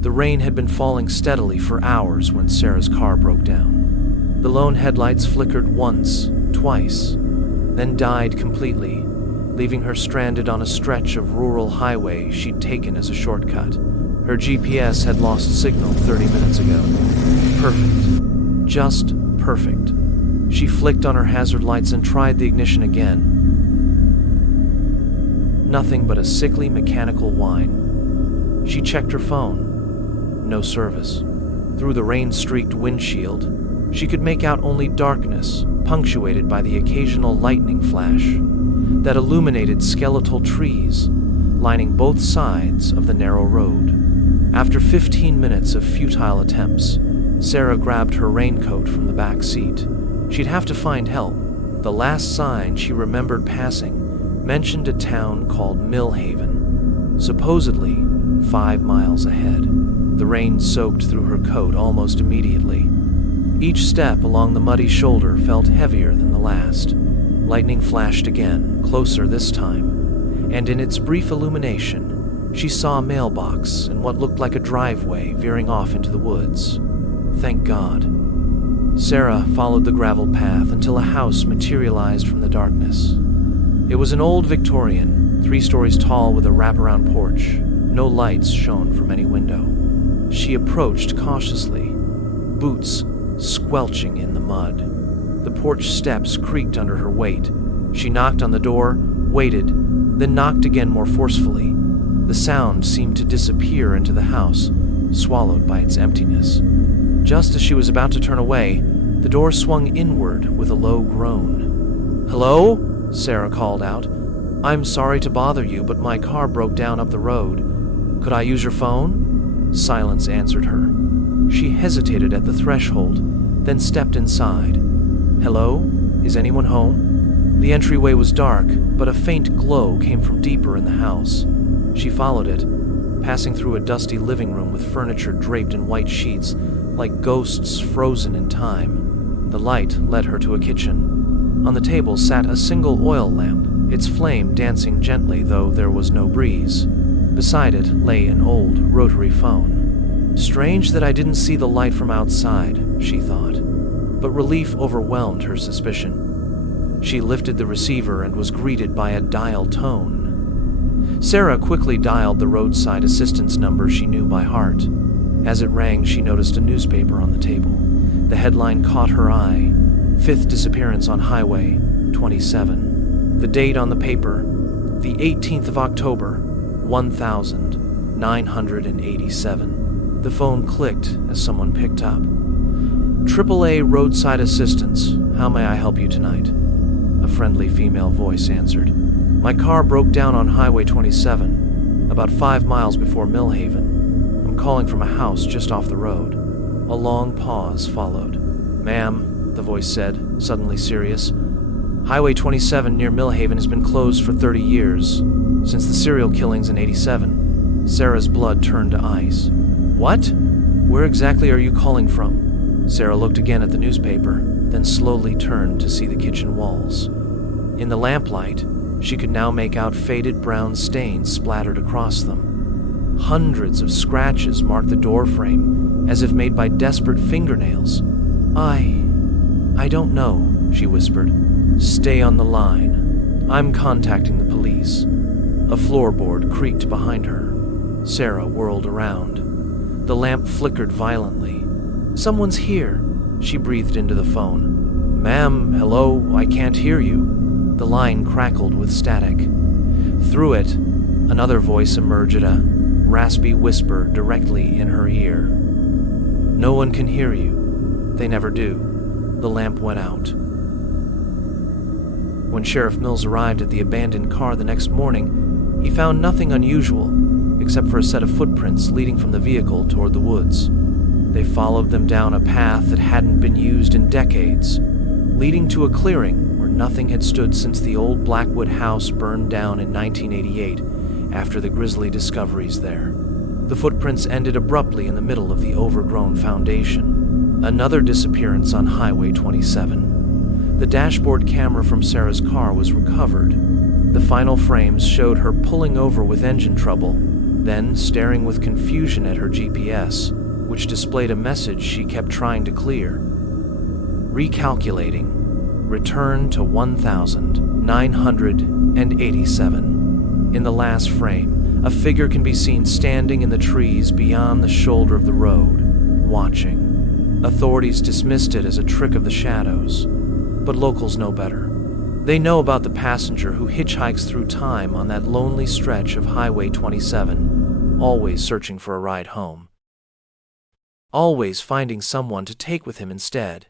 The rain had been falling steadily for hours when Sarah's car broke down. The lone headlights flickered once, twice, then died completely, leaving her stranded on a stretch of rural highway she'd taken as a shortcut. Her GPS had lost signal 30 minutes ago. Perfect. Just perfect. She flicked on her hazard lights and tried the ignition again. Nothing but a sickly mechanical whine. She checked her phone. No service. Through the rain-streaked windshield, she could make out only darkness, punctuated by the occasional lightning flash that illuminated skeletal trees lining both sides of the narrow road. After 15 minutes of futile attempts, Sarah grabbed her raincoat from the back seat. She'd have to find help. The last sign she remembered passing mentioned a town called Millhaven, supposedly 5 miles ahead. The rain soaked through her coat almost immediately. Each step along the muddy shoulder felt heavier than the last. Lightning flashed again, closer this time, and in its brief illumination, she saw a mailbox and what looked like a driveway veering off into the woods. Thank God. Sarah followed the gravel path until a house materialized from the darkness. It was an old Victorian, 3 stories tall with a wraparound porch. No lights shone from any window. She approached cautiously, boots squelching in the mud. The porch steps creaked under her weight. She knocked on the door, waited, then knocked again more forcefully. The sound seemed to disappear into the house, swallowed by its emptiness. Just as she was about to turn away, the door swung inward with a low groan. "Hello?" Sarah called out. "I'm sorry to bother you, but my car broke down up the road. Could I use your phone?" Silence answered her. She hesitated at the threshold, then stepped inside. "Hello? Is anyone home?" The entryway was dark, but a faint glow came from deeper in the house. She followed it, passing through a dusty living room with furniture draped in white sheets, like ghosts frozen in time. The light led her to a kitchen. On the table sat a single oil lamp, its flame dancing gently, though there was no breeze. Beside it lay an old rotary phone. Strange that I didn't see the light from outside, she thought, but relief overwhelmed her suspicion. She lifted the receiver and was greeted by a dial tone. Sarah quickly dialed the roadside assistance number she knew by heart. As it rang, she noticed a newspaper on the table. The headline caught her eye: 5th disappearance on Highway 27. The date on the paper, the 18th of October, 1987. The phone clicked as someone picked up. "AAA Roadside Assistance. How may I help you tonight?" A friendly female voice answered. "My car broke down on Highway 27, about 5 miles before Millhaven. I'm calling from a house just off the road." A long pause followed. "Ma'am," the voice said, suddenly serious, "Highway 27 near Millhaven has been closed for 30 years, since the serial killings in 87. Sarah's blood turned to ice. "What? Where exactly are you calling from?" Sarah looked again at the newspaper, then slowly turned to see the kitchen walls. In the lamplight, she could now make out faded brown stains splattered across them. Hundreds of scratches marked the doorframe, as if made by desperate fingernails. I don't know," she whispered. "Stay on the line. I'm contacting the police." A floorboard creaked behind her. Sarah whirled around. The lamp flickered violently. "Someone's here," she breathed into the phone. "Ma'am, hello, I can't hear you." The line crackled with static. Through it, another voice emerged, a raspy whisper directly in her ear. "No one can hear you. They never do." The lamp went out. When Sheriff Mills arrived at the abandoned car the next morning, he found nothing unusual, except for a set of footprints leading from the vehicle toward the woods. They followed them down a path that hadn't been used in decades, leading to a clearing where nothing had stood since the old Blackwood house burned down in 1988 after the grisly discoveries there. The footprints ended abruptly in the middle of the overgrown foundation. Another disappearance on Highway 27. The dashboard camera from Sarah's car was recovered. The final frames showed her pulling over with engine trouble, then staring with confusion at her GPS, which displayed a message she kept trying to clear. Recalculating. Return to 1987. In the last frame, a figure can be seen standing in the trees beyond the shoulder of the road, watching. Authorities dismissed it as a trick of the shadows, but locals know better. They know about the passenger who hitchhikes through time on that lonely stretch of Highway 27, always searching for a ride home. Always finding someone to take with him instead.